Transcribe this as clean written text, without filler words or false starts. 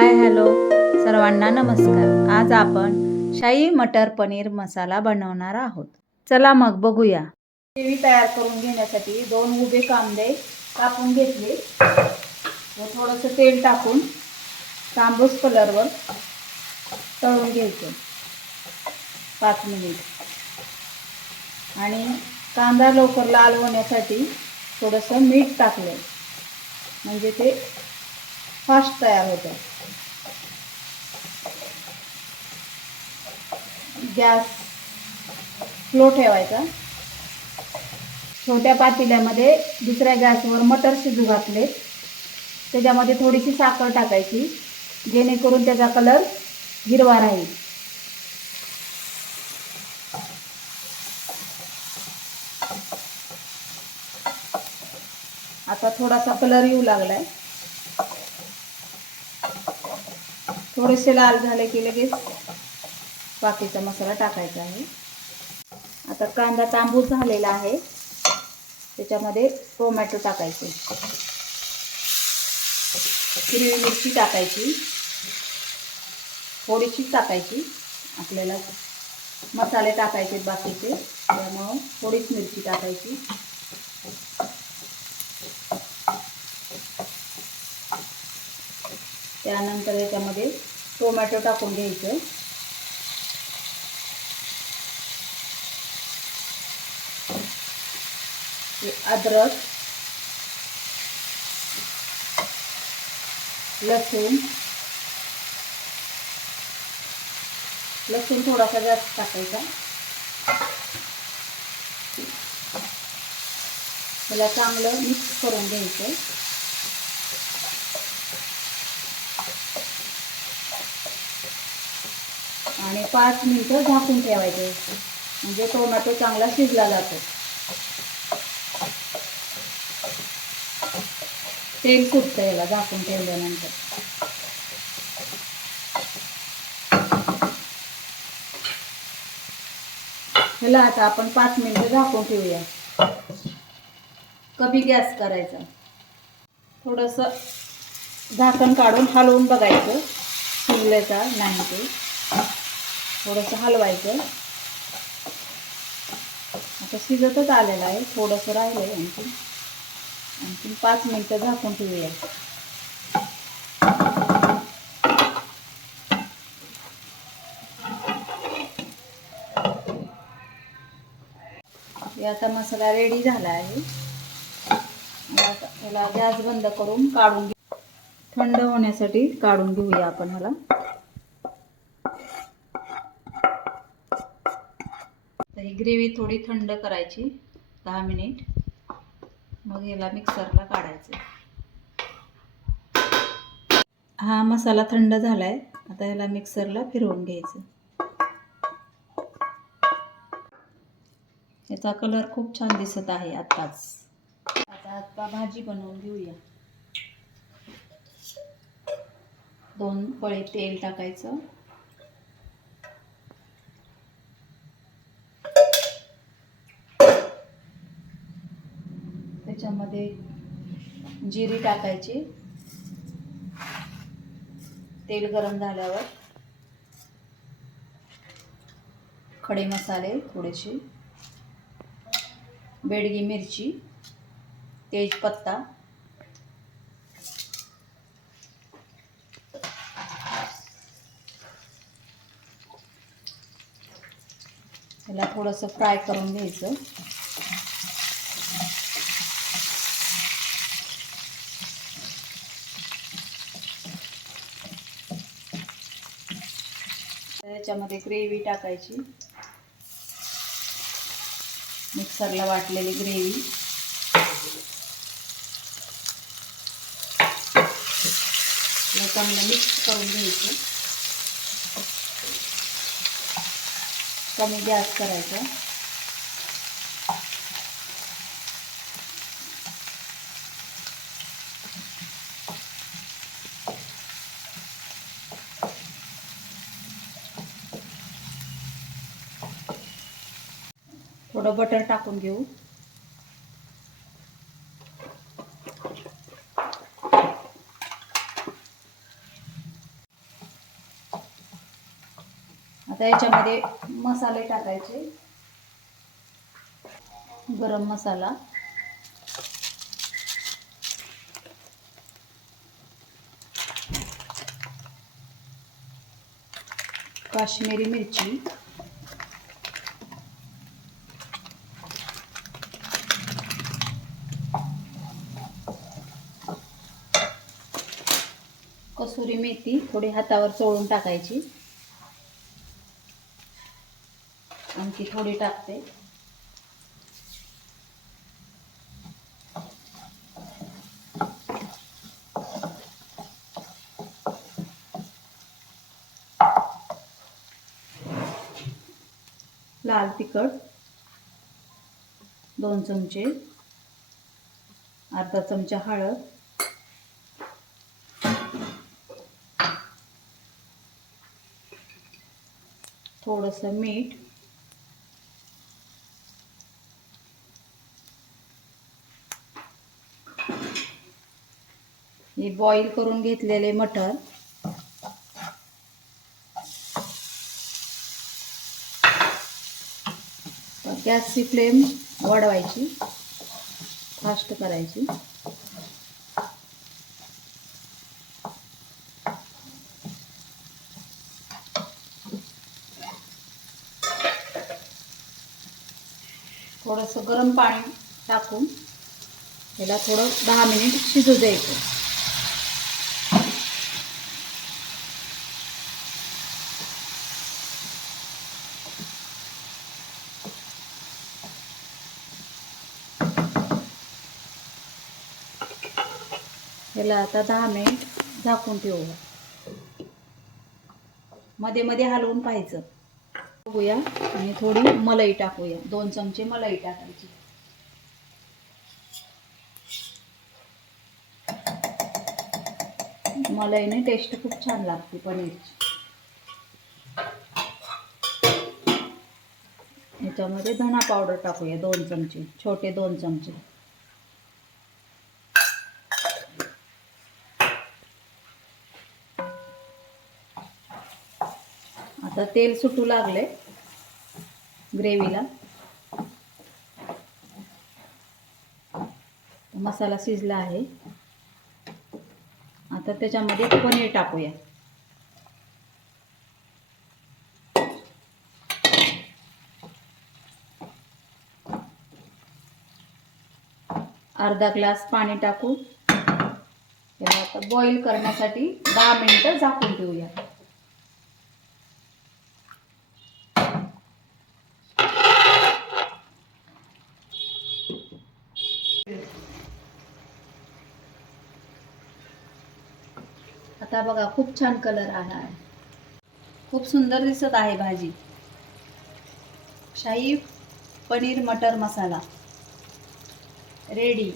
Hi hello सर्वांना नमस्कार. आज आपण शाही मटर पनीर मसाला बनवणार आहोत. चला मग बघूया. ग्रेव्ही तयार करून घेण्यासाठी 2 उभे कांदे कापून घेतले व थोडंसं तेल टाकून तांबूस कलरवर तळून घ्यायचं 5 मिनिट. आणि कांदा लवकर लाल होण्यासाठी थोडंसं मीठ टाकलं म्हणजे ते फास्ट तयार होतं. गॅस स्लो ठेवायचा. छोट्या पातेल्यामध्ये दुसऱ्या गॅसवर मटर शिजू घातले. त्याच्यामध्ये थोडीशी साखर टाकायची जेणेकरून त्याचा कलर हिरवा राहील. आता थोडासा कलर येऊ लागलाय. थोडेसे लाल झाले की लगेच बाकीचा मसाला टाकायचा आहे. आता कांदा तांबूस झालेला आहे. त्याच्यामध्ये टोमॅटो टाकायचे, हिरवी मिरची टाकायची, थोडीशी टाकायची. आपल्याला मसाले टाकायचे बाकीचे त्यामुळे थोडीच मिरची टाकायची. त्यानंतर याच्यामध्ये टोमॅटो टाकून घ्यायचं. अद्रक, लसूण थोडासा जास्त टाकायचा. त्याला चांगलं मिक्स करून घ्यायचं. आणि 5 मिनिटं झाकून ठेवायचं म्हणजे टोमॅटो चांगला शिजला जातो. तेल सुटतं याला झाकून ठेवल्यानंतर. ह्याला आता आपण 5 मिनिटं झाकून ठेवूया. कमी गॅस करायचा. थोडंसं झाकण काढून हलवून बघायचं शिजलं का नाही ते. थोडंसं हलवायचं. आता शिजतच आलेलं आहे. थोडंसं राहिलं आहे आणखी 5 मिनिटं झाकून ठेवूया. आता मसाला रेडी झाला आहे. आता ह्याला गॅस बंद करून काढून घेऊ. थंड होण्यासाठी काढून घेऊया आपण ह्याला. तर ही ग्रेव्ही थोडी थंड करायची 10 मिनिट. मग याला मिक्सरला काढायचं. हा मसाला थंड झालाय. आता ह्याला मिक्सरला फिरवून घ्यायचं. याचा कलर खूप छान दिसत आहे आत्ताच. आता भाजी बनवून घेऊया. 2 पळी तेल टाकायचं. त्याच्यामध्ये जिरी टाकायची. तेल गरम झाल्यावर खडे मसाले थोडेसे, बेडगी मिरची, तेजपत्ता, त्याला थोडंसं फ्राय करून घ्यायचं. त्याच्यामध्ये ग्रेव्ही टाकायची. मिक्सरला वाटलेली ग्रेव्ही चांगलं मिक्स करून घ्यायचं. कमी गॅस करायचा. थोडं बटर टाकून घेऊ. आता याच्यामध्ये मसाले टाकायचे. गरम मसाला, काश्मीरी मिरची, कसुरी मेथी थोडी हातावर चोळून टाकायची. आणखी थोडी टाकते. लाल तिखट 2 चमचे, अर्धा चमचा हळद, थोडंसं मीठ, हे बॉईल करून घेतलेले मटर, गॅसची फ्लेम वाढवायची, फास्ट करायची. थोडंसं गरम पाणी टाकून याला थोडं 10 मिनिट शिजू द्यायचं. याला आता 10 मिनिट झाकून ठेवू. मध्ये मध्ये हलवून पाहायचं. बघूया. आणि थोडी मलाई टाकूया. 2 चमचे मलाई टाकायची. मलाईने टेस्ट खूप छान लागते पनीरची. याच्यामध्ये धना पावडर टाकूया 2 चमचे, छोटे 2 चमचे. आता तेल सुटू लागले ग्रेव्हीला. मसाला शिजला आहे. आता त्याच्यामध्ये पनीर टाकूया. अर्धा ग्लास पाणी टाकू. याला आता बॉईल करण्यासाठी 10 मिनिटं झाकून ठेवूया. आता बघा खूप छान कलर आला आहे. खूप सुंदर दिसत आहे भाजी. शाही पनीर मटर मसाला रेडी.